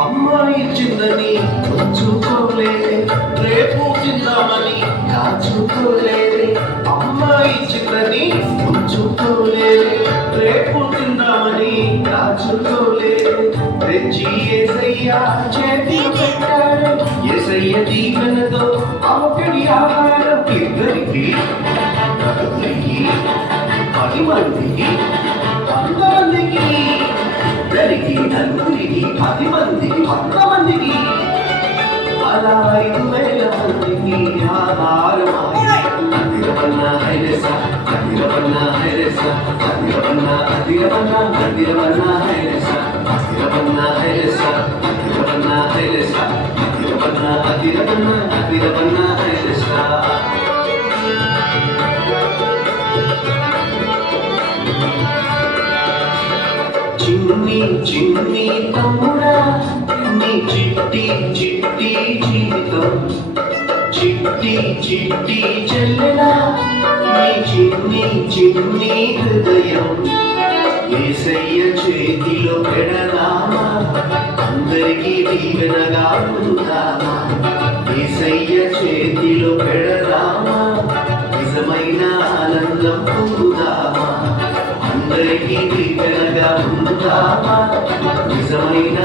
అమ్మాయి చిన్నని ఉంచుకోలేదే, రేపు తిందామని కాచుకోలేదే. అమ్మాయి చిన్నని ఉంచుకోలేదే, రేపు తిందామని కాచుకోలేదే. తెచ్చి ఏసయ్యా చేతి పెట్టాడు, ఏసయ్య దీవెనతో ఆకలి ఆహారం ఇద్దరికి, నలుగురికి, 10 మందికి, 100 మందికి, ఇద్దరికి, నలుగురికి, 10 మందికి, 100 మందికి, అలా 5,000 మందికి ఆహారమాయి. అదిరవన్నా హైలెసా, అదిరవన్నా హైలెసా, అదిరవన్నా అదిరవన్నా అదిరవన్నా హైలెసా, అదిరవన్నా హైలెసా, అదిరవన్నా హైలెసా, అదిరవన్నా అదిరవన్నా అదిరవన్నా హైలెసా. చిన్ని చిన్ని తమ్ముడా, నీ చిట్టి చిట్టి జీవితం, చిట్టి చిట్టి చెల్లెలా, నీ చిన్ని చిన్ని హృదయం యేసయ్య చేతిలో పెడదామా, అందరికీ దీవెనగా ఉందామా. యేసయ్య చేతిలో పెడదామా, నిజమైన ఆనందం పొందుదామా. అందరికీ దీవెనగా ఉందామా, నిజమైన